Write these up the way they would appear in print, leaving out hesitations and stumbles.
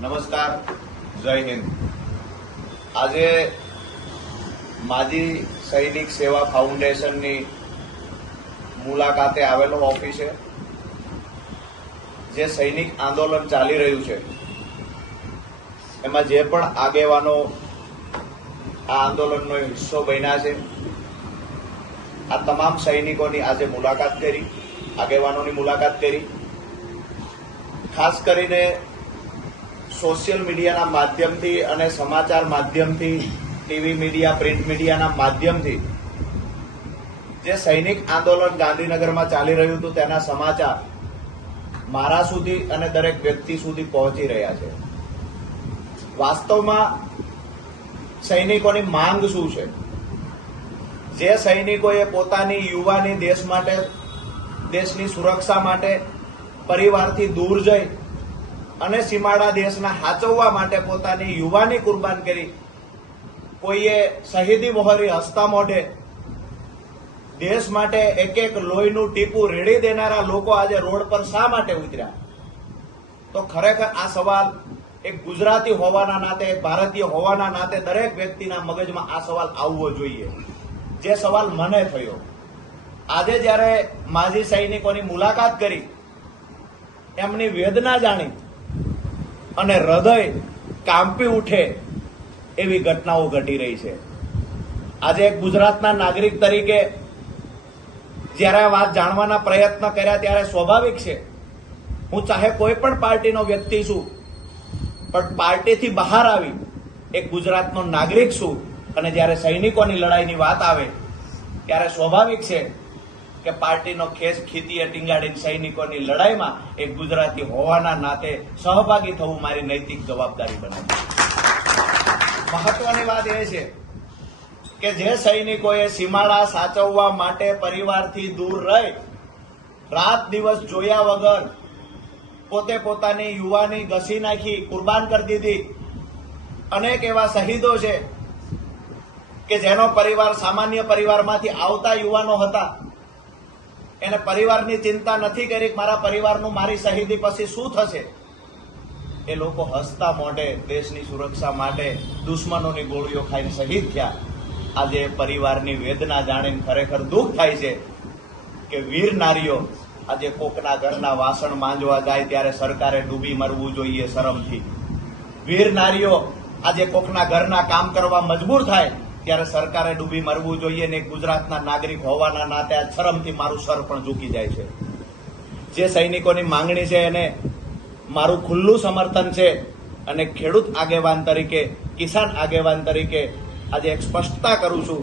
નમસ્કાર, જય હિન્દ. આજે માજી સૈનિક સેવા ફાઉન્ડેશનની મુલાકાતે આવેલો ઓફિસે જે સૈનિક આંદોલન ચાલી રહ્યું છે એમાં જે પણ આગેવાનો આ આંદોલનનો હિસ્સો બન્યા છે આ તમામ સૈનિકોની આજે મુલાકાત કરી, આગેવાનોની મુલાકાત કરી. ખાસ કરીને સોશિયલ મીડિયાના માધ્યમથી અને સમાચાર માધ્યમથી, ટીવી મીડિયા, પ્રિન્ટ મીડિયાના માધ્યમથી જે સૈનિક આંદોલન ગાંધીનગરમાં ચાલી રહ્યું હતું તેના સમાચાર મારા સુધી અને દરેક વ્યક્તિ સુધી પહોંચી રહ્યા છે. વાસ્તવમાં સૈનિકોની માંગ શું છે? જે સૈનિકોએ પોતાની યુવાની દેશ માટે, દેશની સુરક્ષા માટે પરિવારથી દૂર જઈ અને સીમાડા દેશના હાચવવા માટે પોતાની યુવાની કુરબાન કરી, કોઈએ શહીદી મોહરી હસતા મોઢે દેશ માટે એક એક લોહીનું ટીપું રેડી દેનારા લોકો આજે રોડ પર શા માટે ઉતર્યા? તો ખરેખર આ સવાલ એક ગુજરાતી હોવાના નાતે, એક ભારતીય હોવાના નાતે દરેક વ્યક્તિના મગજમાં આ સવાલ આવવો જોઈએ, જે સવાલ મને થયો. આજે જ્યારે માજી સૈનિકોની મુલાકાત કરી, એમની વેદના જાણી અને હૃદય કાંપી ઉઠે એવી ઘટનાઓ ઘટી રહી છે. આજે એક ગુજરાતના નાગરિક તરીકે જ્યારે આ વાત જાણવાના પ્રયત્ન કર્યા ત્યારે સ્વાભાવિક છે, હું ચાહે કોઈ પણ પાર્ટીનો વ્યક્તિ છું, પણ પાર્ટીથી બહાર આવી એક ગુજરાતનો નાગરિક છું અને જ્યારે સૈનિકોની લડાઈની વાત આવે ત્યારે સ્વાભાવિક છે કે પાર્ટીનો ખેસ ખીતીએ ટીંગાડીને સૈનિકોની લડાઈમાં એક ગુજરાતી હોવાના નાતે સહભાગી થવું મારી નૈતિક જવાબદારી બને છે. મહત્વની વાત એ છે કે જે સૈનિકોએ સીમાડા સાચવવા માટે પરિવારથી દૂર રહી રાત દિવસ જોયા વગર પોતે પોતાની યુવાની ઘસી નાખી, કુરબાન કરી દીધી. અનેક એવા શહીદો છે કે જેનો પરિવાર સામાન્ય પરિવારમાંથી આવતા યુવાનો હતા, એને પરિવારની ચિંતા નથી કરી, મારા પરિવારનું મારી શહીદી પછી શું થશે. એ લોકો હસતા મોઢે દેશની સુરક્ષા માટે દુશ્મનોની ગોળીઓ ખાઈને શહીદ થયા. આજે પરિવારની વેદના જાણીને ખરેખર દુઃખ થાય છે કે વીર નારીઓ આજે કોકના ઘરના વાસણ માંજવા જાય ત્યારે સરકારે ડૂબી મરવું જોઈએ શરમથી. વીર નારીઓ આજે કોકના ઘરના કામ કરવા મજબૂર થાય ત્યારે સરકારે ડૂબી મરવું જોઈએ ને ગુજરાતના નાગરિક હોવાના નાતે આ શરમથી મારું સર પણ ઝૂકી જાય છે. જે સૈનિકોની માંગણી છે એને મારું ખુલ્લું સમર્થન છે અને ખેડૂત આગેવાન તરીકે, કિસાન આગેવાન તરીકે આજે એક સ્પષ્ટતા કરું છું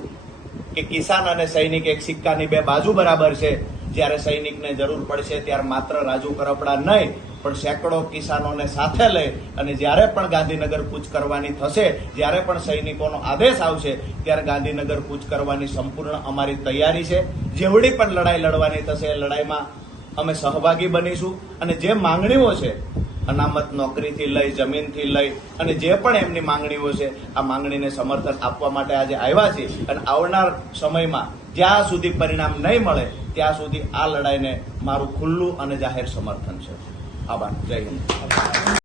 કે કિસાન અને સૈનિક એક સિક્કાની બે બાજુ બરાબર છે. જ્યારે સૈનિકને જરૂર પડશે ત્યારે માત્ર રાજુ કરપડા નહીં પણ સેંકડો કિસાનોને સાથે લઈ અને જ્યારે પણ ગાંધીનગર કૂચ કરવાની થશે, જ્યારે પણ સૈનિકોનો આદેશ આવશે ત્યારે ગાંધીનગર કૂચ કરવાની સંપૂર્ણ અમારી તૈયારી છે. જેવડી પણ લડાઈ લડવાની થશે એ લડાઈમાં અમે સહભાગી બનીશું અને જે માંગણીઓ છે, અનામત નોકરીથી લઈ, જમીનથી લઈ અને જે પણ એમની માંગણીઓ છે, આ માંગણીને સમર્થન આપવા માટે આજે આવ્યા છે. અને આવનાર સમયમાં જ્યાં સુધી પરિણામ નહીં મળે ત્યાં સુધી આ લડાઈને મારું ખુલ્લું અને જાહેર સમર્થન છે. આભાર. જય હિન્દ.